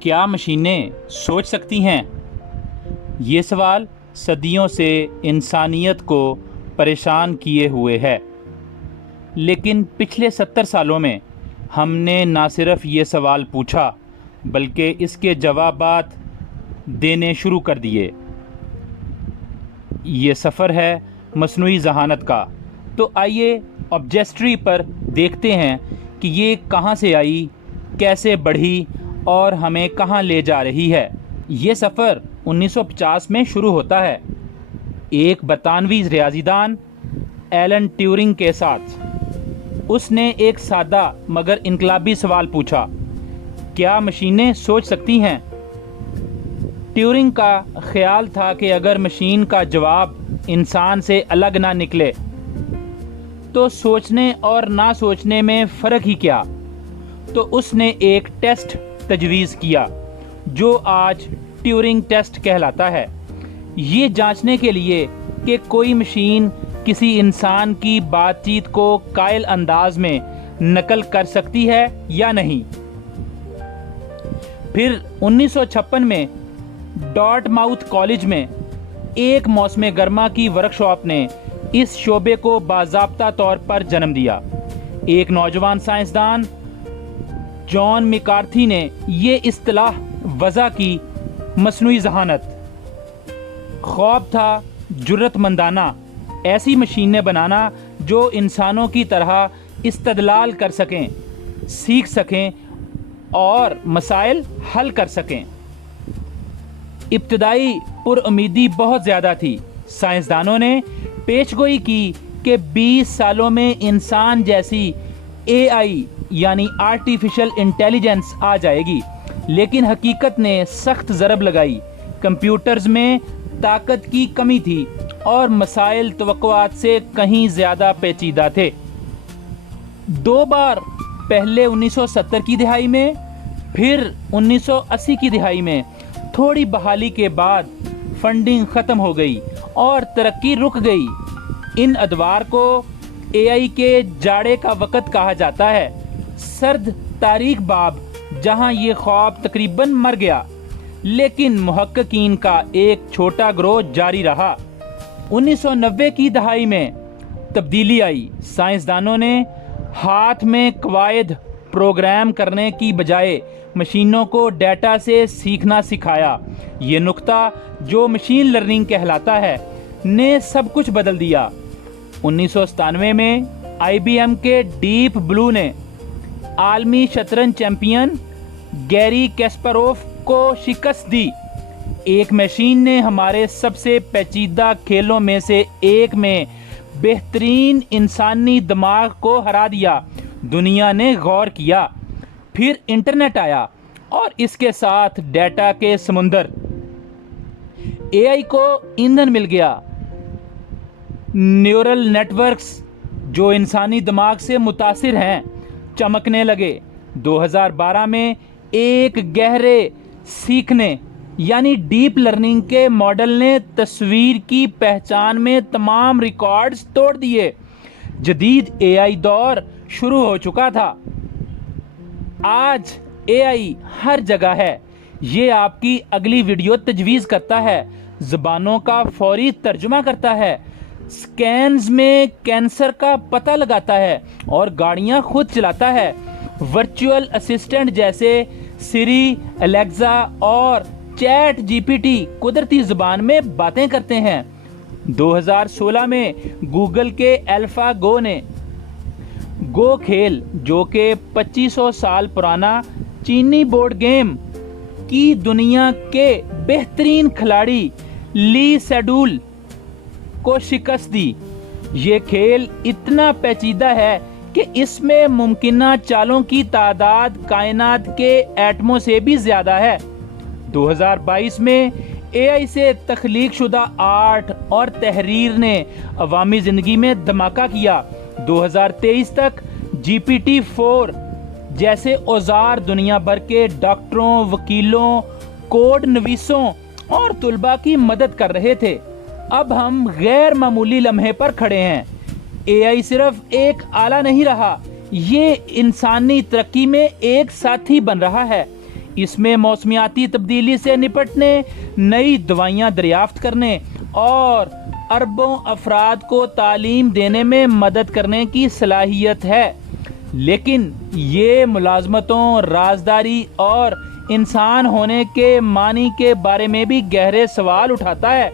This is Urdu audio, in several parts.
کیا مشینیں سوچ سکتی ہیں؟ یہ سوال صدیوں سے انسانیت کو پریشان کیے ہوئے ہے، لیکن پچھلے 70 سالوں میں ہم نے نہ صرف یہ سوال پوچھا بلکہ اس کے جوابات دینے شروع کر دیے۔ یہ سفر ہے مصنوعی ذہانت کا، تو آئیے آبجیکٹری پر دیکھتے ہیں کہ یہ کہاں سے آئی، کیسے بڑھی اور ہمیں کہاں لے جا رہی ہے۔ یہ سفر 1950 میں شروع ہوتا ہے ایک برطانوی ریاضی دان ایلن ٹیورنگ کے ساتھ۔ اس نے ایک سادہ مگر انقلابی سوال پوچھا، کیا مشینیں سوچ سکتی ہیں؟ ٹیورنگ کا خیال تھا کہ اگر مشین کا جواب انسان سے الگ نہ نکلے تو سوچنے اور نہ سوچنے میں فرق ہی کیا؟ تو اس نے ایک ٹیسٹ تجویز کیا جو آج ٹیورنگ ٹیسٹ کہلاتا ہے، یہ جانچنے کے لیے کہ کوئی مشین کسی انسان کی بات چیت کو قائل انداز میں نقل کر سکتی ہے یا نہیں۔ پھر 1956 میں ڈارٹ ماؤتھ کالج میں ایک موسم گرما کی ورکشاپ نے اس شعبے کو باضابطہ طور پر جنم دیا۔ ایک نوجوان سائنسدان جان میکارتھی نے یہ اصطلاح وضع کی، مصنوعی ذہانت۔ خواب تھا جرأت مندانہ ایسی مشینیں بنانا جو انسانوں کی طرح استدلال کر سکیں، سیکھ سکیں اور مسائل حل کر سکیں۔ ابتدائی پر امیدی بہت زیادہ تھی۔ سائنسدانوں نے پیش گوئی کی کہ 20 سالوں میں انسان جیسی AI یعنی آرٹیفیشل انٹیلیجنس آ جائے گی، لیکن حقیقت نے سخت ضرب لگائی۔ کمپیوٹرز میں طاقت کی کمی تھی اور مسائل توقعات سے کہیں زیادہ پیچیدہ تھے۔ دو بار، پہلے 1970 کی دہائی میں، پھر 1980 کی دہائی میں تھوڑی بحالی کے بعد فنڈنگ ختم ہو گئی اور ترقی رک گئی۔ ان ادوار کو AI کے جاڑے کا وقت کہا جاتا ہے، سرد تاریک باب جہاں یہ خواب تقریباً مر گیا، لیکن محققین کا ایک چھوٹا گروہ جاری رہا۔ 1990 کی دہائی میں تبدیلی آئی۔ سائنسدانوں نے ہاتھ میں قواعد پروگرام کرنے کی بجائے مشینوں کو ڈیٹا سے سیکھنا سکھایا۔ یہ نقطہ جو مشین لرننگ کہلاتا ہے نے سب کچھ بدل دیا۔ 1997 میں IBM کے ڈیپ بلو نے عالمی شطرنج چیمپئن گیری کیسپروف کو شکست دی۔ ایک مشین نے ہمارے سب سے پیچیدہ کھیلوں میں سے ایک میں بہترین انسانی دماغ کو ہرا دیا۔ دنیا نے غور کیا۔ پھر انٹرنیٹ آیا اور اس کے ساتھ ڈیٹا کے سمندر۔ AI کو ایندھن مل گیا۔ نیورل نیٹ ورکس جو انسانی دماغ سے متاثر ہیں چمکنے لگے۔ 2012 میں ایک گہرے سیکھنے یعنی ڈیپ لرننگ کے ماڈل نے تصویر کی پہچان میں تمام ریکارڈز توڑ دیے۔ جدید AI دور شروع ہو چکا تھا۔ آج AI ہر جگہ ہے۔ یہ آپ کی اگلی ویڈیو تجویز کرتا ہے، زبانوں کا فوری ترجمہ کرتا ہے، سکینز میں کینسر کا پتہ لگاتا ہے اور گاڑیاں خود چلاتا ہے۔ ورچوئل اسسٹنٹ جیسے سری، الیکسا اور چیٹ GPT قدرتی زبان میں باتیں کرتے ہیں۔ 2016 میں گوگل کے الفا گو نے گو کھیل جو کہ 2500 سال پرانا چینی بورڈ گیم کی دنیا کے بہترین کھلاڑی لی سیڈول کو شکست دی۔ یہ کھیل اتنا پیچیدہ ہے کہ اس میں ممکنہ چالوں کی تعداد کائنات کے ایٹموں سے بھی زیادہ ہے۔ 2022 میں AI سے تخلیق شدہ آرٹ اور تحریر نے عوامی زندگی میں دھماکہ کیا۔ 2023 تک GPT-4 جیسے اوزار دنیا بھر کے ڈاکٹروں، وکیلوں، کوڈ نویسوں اور طلباء کی مدد کر رہے تھے۔ اب ہم غیر معمولی لمحے پر کھڑے ہیں۔ AI صرف ایک آلہ نہیں رہا، یہ انسانی ترقی میں ایک ساتھی بن رہا ہے۔ اس میں موسمیاتی تبدیلی سے نپٹنے، نئی دوائیاں دریافت کرنے اور اربوں افراد کو تعلیم دینے میں مدد کرنے کی صلاحیت ہے۔ لیکن یہ ملازمتوں، رازداری اور انسان ہونے کے معنی کے بارے میں بھی گہرے سوال اٹھاتا ہے۔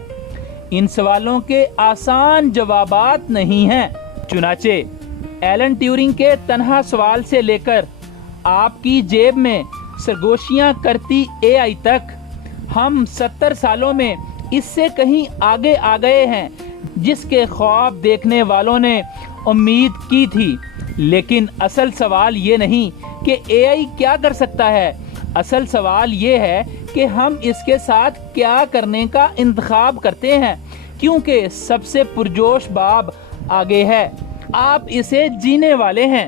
ان سوالوں کے آسان جوابات نہیں ہیں۔ چنانچہ ایلن ٹیورنگ کے تنہا سوال سے لے کر آپ کی جیب میں سرگوشیاں کرتی اے آئی تک، ہم 70 سالوں میں اس سے کہیں آگے آ گئے ہیں جس کے خواب دیکھنے والوں نے امید کی تھی۔ لیکن اصل سوال یہ نہیں کہ اے آئی کیا کر سکتا ہے، اصل سوال یہ ہے کہ ہم اس کے ساتھ کیا کرنے کا انتخاب کرتے ہیں، کیونکہ سب سے پرجوش باب آگے ہے، آپ اسے جینے والے ہیں۔